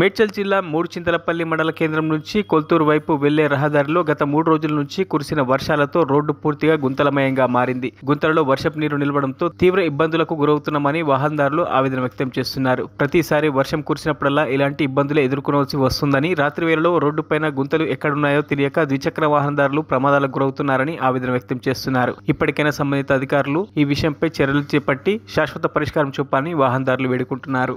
మేడ్చల్ జిల్లా మూడుచింతలపల్లి మండల కేంద్రం నుంచి కొల్తూరు వైపు వెళ్లే రహదారిలో గత 3 రోజుల నుంచి కురిసిన వర్షాలతో రోడ్డు పూర్తిగా గుంతలమయంగా మారింది. గుంతలలో వర్షపు నీరు నిలవడంతో తీవ్ర ఇబ్బందులకు గురవుతున్నామని వాహనదారులు ఆవేదన వ్యక్తం చేస్తున్నారు. ప్రతిసారి వర్షం కురిసినప్పుడల్లా ఇలాంటి ఇబ్బందులే ఎదుర్కొనవలసి వస్తుందని, రాత్రి వేళలో రోడ్డుపైన గుంతలు ఎక్కడున్నాయో తెలియక ద్విచక్ర వాహనదారులు ప్రమాదాలకు గురవుతున్నారని ఆవేదన వ్యక్తం చేస్తున్నారు. ఇప్పటికైనా సంబంధిత అధికారులు ఈ విషయంపై చర్యలు చేపట్టి శాశ్వత పరిష్కారం చూపాలని వాహనదారులు వేడుకుంటున్నారు.